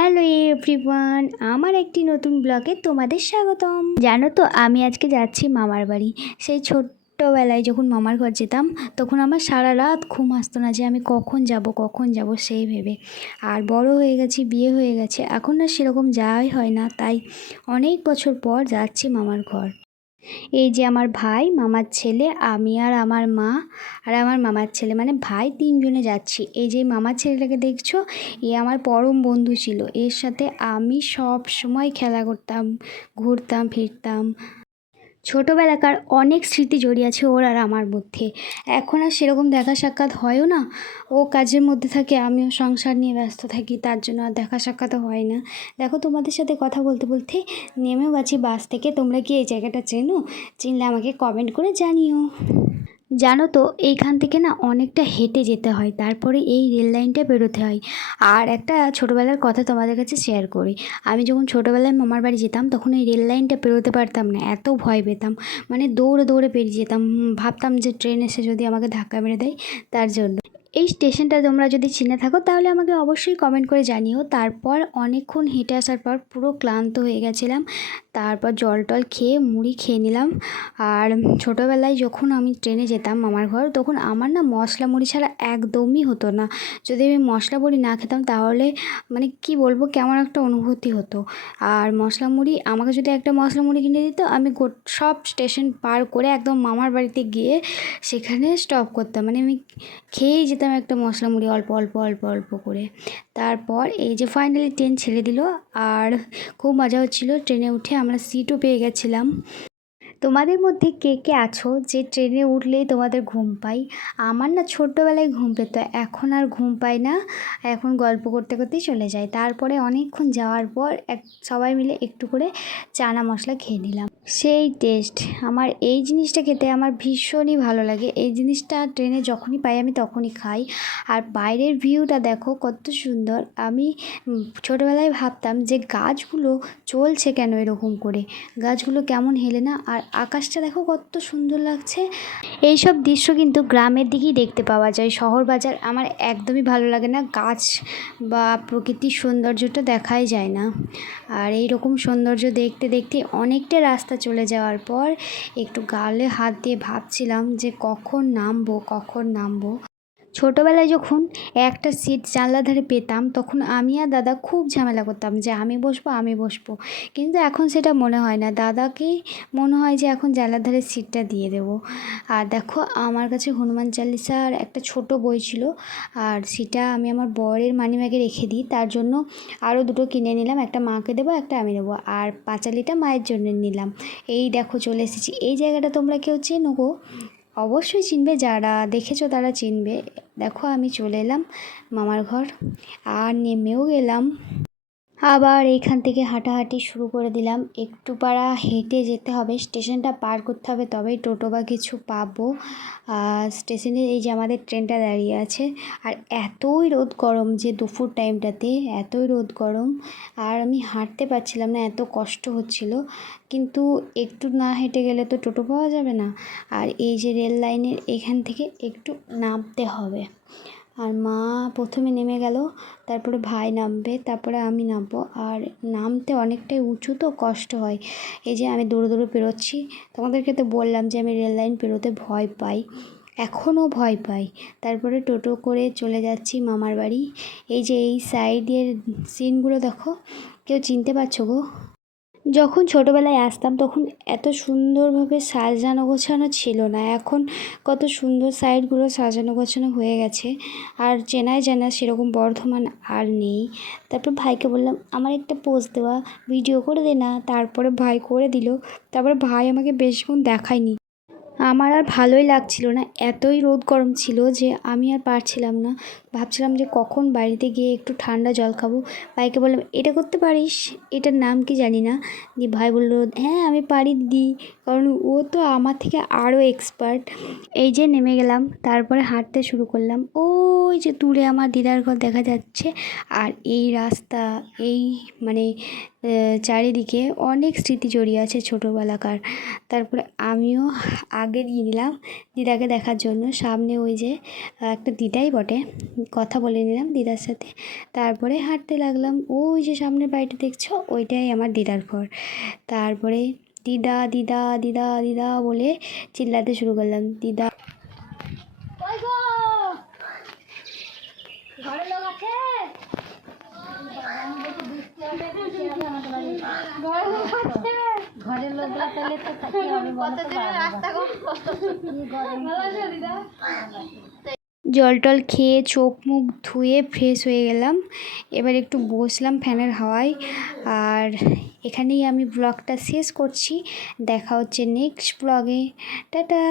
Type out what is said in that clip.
Hello everyone, আমার একটি নতুন ব্লগে তোমাদের স্বাগতম। জানো তো, আমি আজকে যাচ্ছি মামার বাড়ি। সেই ছোট্টবেলায় যখন মামার ঘর যেতাম, তখন আমার সারা রাত ঘুম আসতো না যে আমি কখন যাব কখন যাব, সেই ভেবে। আর বড় হয়ে গেছি, বিয়ে হয়ে গেছে, এখন না সেরকম যাওয়াই হয় না। তাই অনেক বছর পর যাচ্ছি মামার ঘর। এই যে আমার ভাই, মামার ছেলে, আমি আর আমার মা আর আমার মামার ছেলে মানে ভাই তিনজনে যাচ্ছি। এই যে মামার ছেলেটাকে দেখছ, এ আমার পরম বন্ধু ছিল। এর সাথে আমি সব সময় খেলা করতাম, ঘুরতাম, ফিরতাম। ছোটোবেলাকার অনেক স্মৃতি জড়িয়ে আছে ওর আর আমার মধ্যে। এখন আর সেরকম দেখা সাক্ষাৎ হয়ও না। ও কাজের মধ্যে থাকে, আমিও সংসার নিয়ে ব্যস্ত থাকি, তার জন্য আর দেখা সাক্ষাৎও হয় না। দেখো, তোমাদের সাথে কথা বলতে বলতে নেমেও গেছি বাস থেকে। তোমরা কি এই জায়গাটা চেনো, চিনলে আমাকে কমেন্ট করে জানিও। জানো তো, এইখান থেকে না অনেকটা হেঁটে যেতে হয়, তারপরে এই রেল লাইনটা বেরোতে হয়। আর একটা ছোটোবেলার কথা তোমাদের কাছে শেয়ার করি। আমি যখন ছোটোবেলায় মামার বাড়ি যেতাম, তখন এই রেল লাইনটা পেরোতে পারতাম না, এত ভয় পেতাম। মানে দৌড়ে দৌড়ে পেরিয়ে যেতাম ভাবতাম যে ট্রেন এসে যদি আমাকে ধাক্কা মেরে দেয়, তার জন্য। এই স্টেশনটা তোমরা যদি চিনে থাকো, তাহলে আমাকে অবশ্যই কমেন্ট করে জানিও। তারপর অনেকক্ষণ হেঁটে আসার পর পুরো ক্লান্ত হয়ে গেছিলাম। তারপর জল টল খেয়ে মুড়ি খেয়ে নিলাম। আর ছোটোবেলায় যখন আমি ট্রেনে যেতাম মামার ঘর, তখন আমার না মশলা মুড়ি ছাড়া একদমই হতো না। যদি আমি মশলা মুড়ি না খেতাম, তাহলে মানে কি বলব, কেমন একটা অনুভূতি হতো। আর মশলা মুড়ি, আমাকে যদি একটা মশলা মুড়ি কিনে দিত, আমি সব স্টেশন পার করে একদম মামার বাড়িতে গিয়ে সেখানে স্টপ করতাম। মানে আমি খেয়েই যেতাম একটা মশলা মুড়ি অল্প অল্প অল্প অল্প করে। তারপর এই যে ফাইনালি ট্রেন ছেড়ে দিল, আর খুব মজা হচ্ছিল ট্রেনে উঠে আমরা সিটও পেয়ে গেছিলাম। তোমাদের মধ্যে কে কে আছো? যে ট্রেনে উঠলেই তোমাদের ঘুম পাই আমার না ছোট্টবেলায় ঘুম পেত, এখন আর ঘুম পাই না। এখন গল্প করতে করতেই চলে যায়। তারপরে অনেকক্ষণ যাওয়ার পর এক, সবাই মিলে একটু করে চানা মশলা খেয়ে নিলাম। সেই টেস্ট আমার এই জিনিসটা খেতে আমার ভীষণই ভালো লাগে। এই জিনিসটা ট্রেনে যখনই পাই আমি তখনই খাই। আর বাইরের ভিউটা দেখো কত সুন্দর। আমি ছোটোবেলায় ভাবতাম যে গাছগুলো চলছে কেন এরকম করে? গাছগুলো কেমন হেলে না? আর আকাশটা দেখো কত সুন্দর লাগছে। এই সব দৃশ্য কিন্তু গ্রামের দিকেই দেখতে পাওয়া যায়। শহর বাজার আমার একদমই ভালো লাগে না। গাছ বা প্রকৃতির সৌন্দর্যটা দেখাই যায় না। আর এই রকম সৌন্দর্য দেখতে দেখতে অনেকটা রাস্তা চলে যাওয়ার পর একটু গালে হাত দিয়ে ভাবছিলাম যে কখন নামবো কখন নামবো। ছোটোবেলায় যখন একটা সিট জানলা ধারে পেতাম, তখন আমি আর দাদা খুব ঝামেলা করতাম যে আমি বসবো আমি বসবো। কিন্তু এখন সেটা মনে হয় না। দাদাকেই মনে হয় যে এখন জানলার ধারে সিটটা দিয়ে দেবো। আর দেখো, আমার কাছে হনুমান চালিসার একটা ছোট বই ছিল। আর সেটা আমি আমার বরের মানিব্যাগে রেখে দিই। তার জন্য আরও দুটো কিনে নিলাম। একটা মাকে দেবো, একটা আমি দেবো আর পাঁচালিটা মায়ের জন্য নিলাম। এই দেখো চলে এসেছি। এই জায়গাটা তোমরা কেউ চেনো গো? অবশ্যই চিনবে, যারা দেখেছ তারা চিনবে। দেখো, আমি চলে এলাম মামার ঘর। আর নেমেও গেলাম। আবার এইখান থেকে হাঁটাহাঁটি শুরু করে দিলাম। একটু পাড়া হেঁটে যেতে হবে। স্টেশনটা পার করতে হবে, তবেই টোটো বা কিছু পাবো। স্টেশনে এই যে আমাদের ট্রেনটা দাঁড়িয়ে আছে। আর এতই রোদ গরম যে দুপুর টাইমটাতে, এতই রোদ গরম। আর আমি হাঁটতে পারছিলাম না, এত কষ্ট হচ্ছিল। কিন্তু একটু না হেঁটে গেলে তো টোটো পাওয়া যাবে না। আর এই যে রেল লাইনের এখান থেকে একটু নামতে হবে। আর মা প্রথমে নেমে গেল, তারপরে ভাই নামবে, তারপরে আমি নামবো। আর নামতে অনেকটাই উঁচু তো, কষ্ট হয়। এই যে আমি দৌড়ে দৌড়ে পেরোচ্ছি, তোমাদেরকে তো বললাম যে আমি রেল লাইন পেরোতে ভয় পাই। এখনও ভয় পাই। তারপরে টোটো করে চলে যাচ্ছি মামার বাড়ি। এই যে এই সাইডের সিনগুলো দেখো, কেউ চিনতে পারছ গো? যখন ছোটোবেলায় আসতাম তখন এত সুন্দরভাবে সাজানো গোছানো ছিল না। এখন কত সুন্দর সাইডগুলো সাজানো গোছানো হয়ে গেছে। আর চেনায় জানা সেরকম বর্ধমান আর নেই। তারপর ভাইকে বললাম, আমার একটা পোস্ট দেওয়া ভিডিও করে দে না। তারপরে ভাই করে দিল। তারপরে ভাই আমাকে বেশিক্ষণ দেখায়নি। আমার আর ভালোই লাগছিল না। এতই রোদ গরম ছিল যে আমি আর পারছিলাম না। ভাবছিলাম যে কখন বাড়িতে গিয়ে একটু ঠান্ডা জল খাব। ভাইকে বললাম, এটা করতে পারিস? এটার নাম কি জানি না? দিয়ে ভাই বলল হ্যাঁ আমি পারি দিদি। কারণ ও তো আমার থেকে আরও এক্সপার্ট এই যে নেমে গেলাম, তারপরে হাঁটতে শুরু করলাম। ওই যে দূরে আমার দিদার ঘর দেখা যাচ্ছে। আর এই রাস্তা, এই মানে চারিদিকে অনেক স্মৃতি জড়িয়ে আছে ছোটোবেলাকার। তারপরে আমিও আগে নিয়ে নিলাম দিদাকে দেখার জন্য। সামনে ওই যে, একটা দিদাই বটে। কথা বলে নিলাম দিদার সাথে। তারপরে হাঁটতে লাগলাম। ওই যে সামনের বাড়িটা দেখছ? ওইটাই আমার দিদার ঘর। তারপরে দিদা দিদা দিদা দিদা বলে চিল্লাতে শুরু করলাম। দিদা ঘরে লোক আছে? ঘরের লোক পেলে তো থাকি হবে রাস্তা জল টল খেয়ে চোখ মুখ ধুয়ে ফ্রেশ হয়ে গেলাম। এবার একটু বসলাম ফ্যানের হাওয়ায়। আর এখানেই আমি ব্লগটা শেষ করছি। দেখা হচ্ছে নেক্সট ব্লগে টাটা!